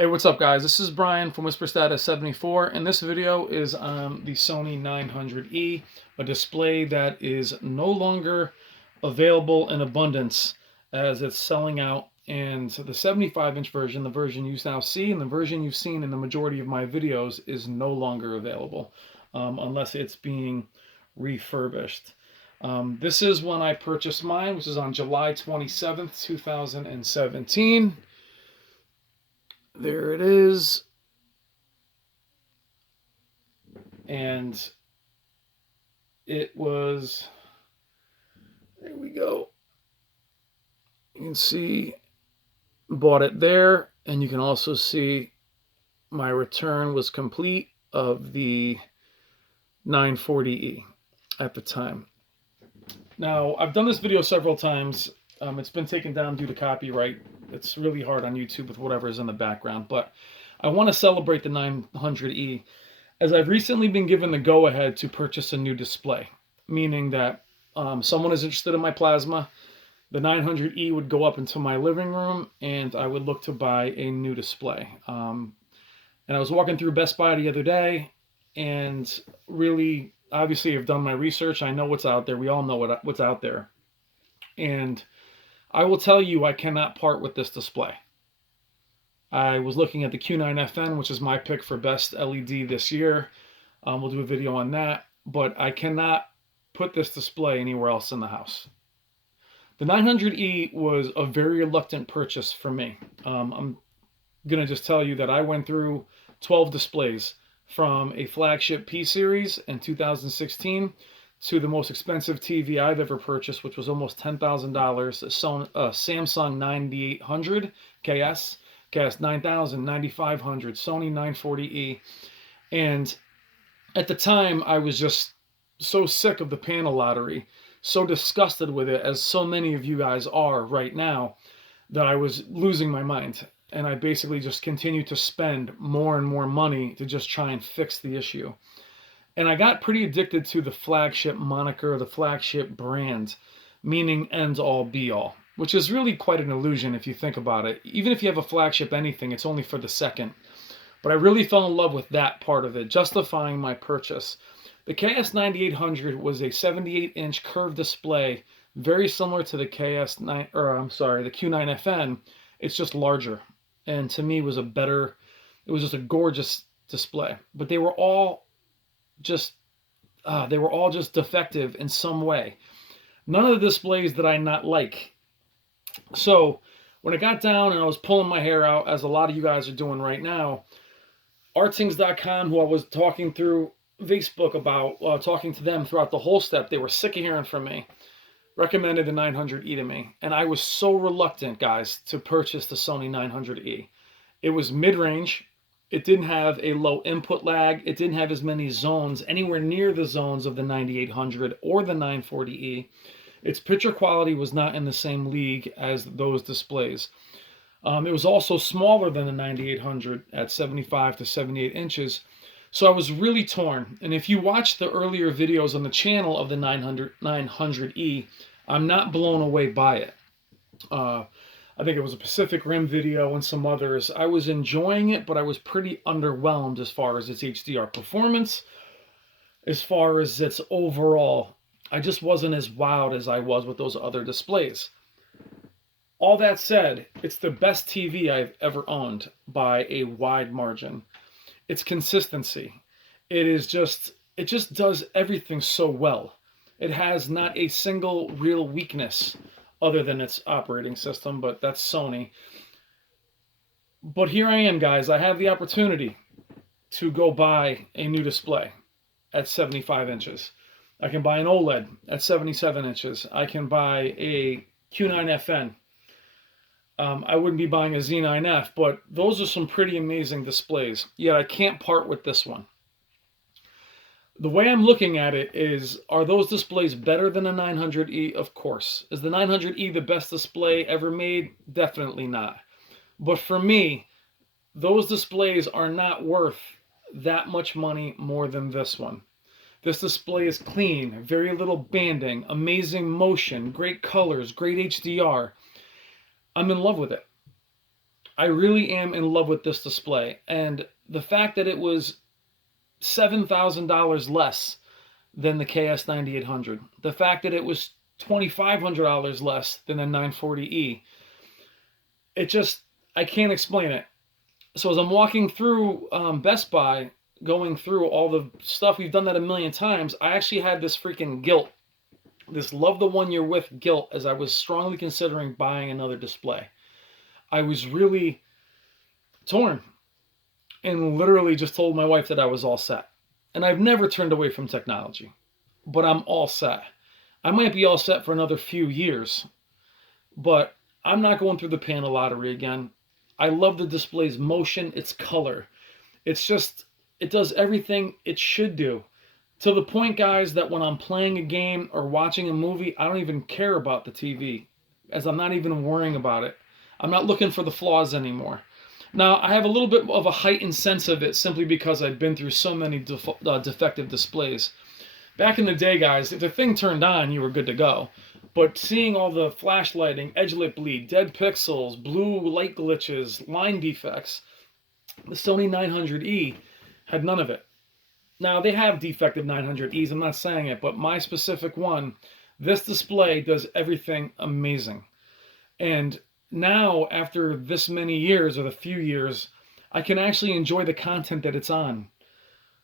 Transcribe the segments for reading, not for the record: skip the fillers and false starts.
Hey, what's up guys? This is Brian from Whisper Status 74, and this video is on the Sony 900E, a display that is no longer available in abundance as it's selling out. And the 75-inch version, the version you now see and the version you've seen in the majority of my videos, is no longer available unless it's being refurbished. This is when I purchased mine, which is on July 27th, 2017. There it is. And it was, there we go. You can see, bought it there, and you can also see my return was complete of the 940E at the time. Now, I've done this video several times. It's been taken down due to copyright. It's really hard on YouTube with whatever is in the background, but I want to celebrate the 900E as I've recently been given the go-ahead to purchase a new display, meaning that someone is interested in my plasma. The 900E would go up into my living room, and I would look to buy a new display. And I was walking through Best Buy the other day, and really, obviously, I've done my research. I know what's out there. We all know what's out there. And I will tell you, I cannot part with this display. I was looking at the Q9FN, which is my pick for best LED this year. We'll do a video on that, but I cannot put this display anywhere else in the house. The 900E was a very reluctant purchase for me. I'm going to just tell you that I went through 12 displays from a flagship P series in 2016 to the most expensive TV I've ever purchased, which was almost $10,000, a Samsung 9800 KS 9000, 9500, Sony 940E. And at the time, I was just so sick of the panel lottery, so disgusted with it, as so many of you guys are right now, that I was losing my mind. And I basically just continued to spend more and more money to just try and fix the issue. And I got pretty addicted to the flagship moniker, the flagship brand, meaning end all be all, which is really quite an illusion if you think about it. Even if you have a flagship anything, it's only for the second. But I really fell in love with that part of it, justifying my purchase. The KS 9800 was a 78-inch curved display, very similar to the the Q9FN. It's just larger, and to me it was just a gorgeous display. But they were all just defective in some way. None of the displays did I not like. So when I got down and I was pulling my hair out, as a lot of you guys are doing right now, artthings.com, who I was talking through Facebook about, talking to them throughout the whole step, they were sick of hearing from me, recommended the 900E to me. And I was so reluctant, guys, to purchase the Sony 900E. It was mid-range. It didn't have a low input lag. It didn't have as many zones, anywhere near the zones of the 9800 or the 940E. Its picture quality was not in the same league as those displays. It was also smaller than the 9800 at 75 to 78 inches. So I was really torn. And if you watch the earlier videos on the channel of the 900E, I'm not blown away by it. I think it was a Pacific Rim video and some others. I was enjoying it, but I was pretty underwhelmed as far as its HDR performance, as far as its overall. I just wasn't as wowed as I was with those other displays. All that said, it's the best TV I've ever owned by a wide margin. Its consistency. It just does everything so well. It has not a single real weakness other than its operating system, but that's Sony. But here I am, guys. I have the opportunity to go buy a new display at 75 inches. I can buy an OLED at 77 inches. I can buy a Q9FN. I wouldn't be buying a Z9F, but those are some pretty amazing displays. Yet I can't part with this one. The way I'm looking at it is, are those displays better than a 900E? Of course. Is the 900E the best display ever made? Definitely not. But for me, those displays are not worth that much money more than this one. This display is clean, very little banding, amazing motion, great colors, great HDR. I'm in love with it. I really am in love with this display. And the fact that it was $7,000 less than the KS9800, the fact that it was $2,500 less than the 940E, it just, I can't explain it. So as I'm walking through Best Buy, going through all the stuff, we've done that a million times, I actually had this freaking guilt, this love the one you're with guilt, as I was strongly considering buying another display. I was really torn and literally just told my wife that I was all set. And I've never turned away from technology, but I'm all set. I might be all set for another few years, but I'm not going through the panel lottery again. I love the display's motion, its color. It's just, it does everything it should do. To the point, guys, that when I'm playing a game or watching a movie, I don't even care about the TV, as I'm not even worrying about it. I'm not looking for the flaws anymore. Now, I have a little bit of a heightened sense of it simply because I've been through so many defective displays. Back in the day, guys, if the thing turned on, you were good to go. But seeing all the flash lighting, edge lip bleed, dead pixels, blue light glitches, line defects, the Sony 900E had none of it. Now, they have defective 900Es, I'm not saying it, but my specific one, this display does everything amazing. And now, after this many years, or the few years, I can actually enjoy the content that it's on.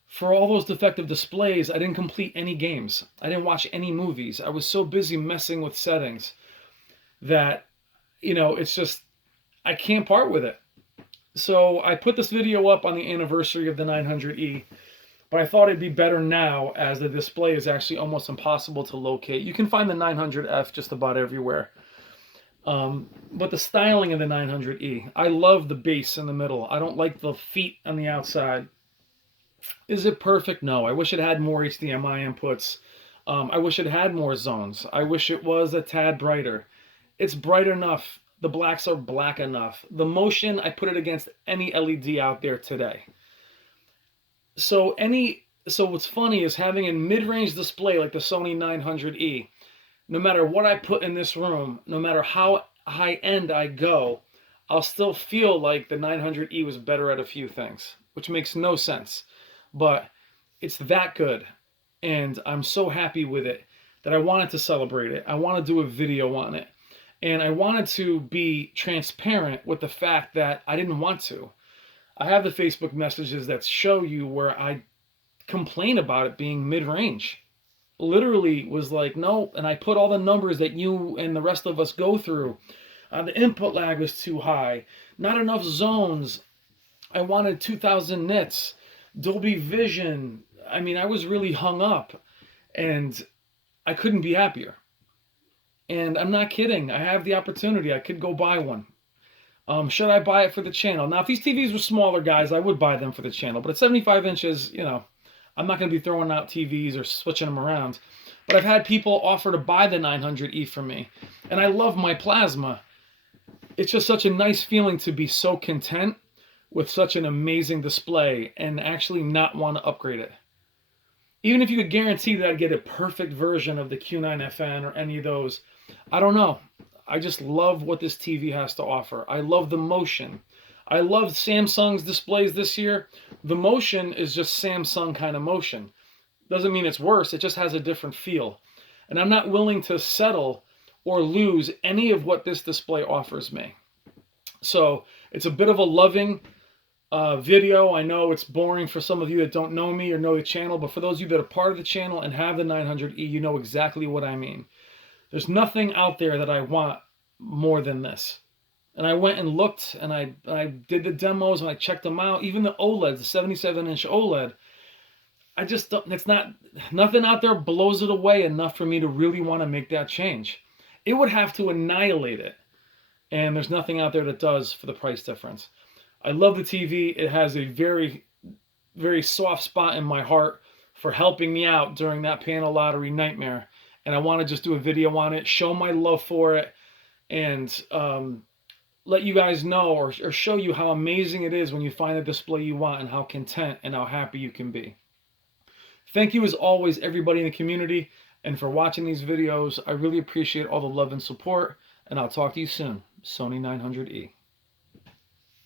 For all those defective displays, I didn't complete any games. I didn't watch any movies. I was so busy messing with settings that, you know, it's just, I can't part with it. So I put this video up on the anniversary of the 900E, but I thought it'd be better now as the display is actually almost impossible to locate. You can find the 900F just about everywhere. But the styling of the 900E, I love the base in the middle. I don't like the feet on the outside. Is it perfect? No. I wish it had more HDMI inputs. I wish it had more zones. I wish it was a tad brighter. It's bright enough. The blacks are black enough. The motion, I put it against any LED out there today. So what's funny is having a mid-range display like the Sony 900E, no matter what I put in this room, no matter how high-end I go, I'll still feel like the 900E was better at a few things, which makes no sense. But it's that good, and I'm so happy with it that I wanted to celebrate it. I want to do a video on it, and I wanted to be transparent with the fact that I didn't want to. I have the Facebook messages that show you where I complain about it being mid-range. Literally was like, no, and I put all the numbers that you and the rest of us go through. The input lag was too high, not enough zones. I wanted 2000 nits, Dolby Vision. I mean, I was really hung up, and I couldn't be happier. And I'm not kidding. I have the opportunity. I could go buy one. Should I buy it for the channel? Now, if these TVs were smaller, guys, I would buy them for the channel. But at 75 inches, you know, I'm not going to be throwing out TVs or switching them around. But I've had people offer to buy the 900E from me. And I love my plasma. It's just such a nice feeling to be so content with such an amazing display and actually not want to upgrade it. Even if you could guarantee that I'd get a perfect version of the Q9FN or any of those, I don't know. I just love what this TV has to offer. I love the motion. I love Samsung's displays this year. The motion is just Samsung kind of motion. Doesn't mean it's worse, it just has a different feel. And I'm not willing to settle or lose any of what this display offers me. So it's a bit of a loving video. I know it's boring for some of you that don't know me or know the channel, but for those of you that are part of the channel and have the 900E, you know exactly what I mean. There's nothing out there that I want more than this. And I went and looked, and I did the demos, and I checked them out. Even the OLED, the 77-inch OLED, I just don't, it's not, nothing out there blows it away enough for me to really want to make that change. It would have to annihilate it. And there's nothing out there that does for the price difference. I love the TV. It has a very, very soft spot in my heart for helping me out during that panel lottery nightmare. And I want to just do a video on it, show my love for it, and let you guys know or show you how amazing it is when you find the display you want and how content and how happy you can be. Thank you as always, everybody in the community, and for watching these videos. I really appreciate all the love and support, and I'll talk to you soon. Sony 900E.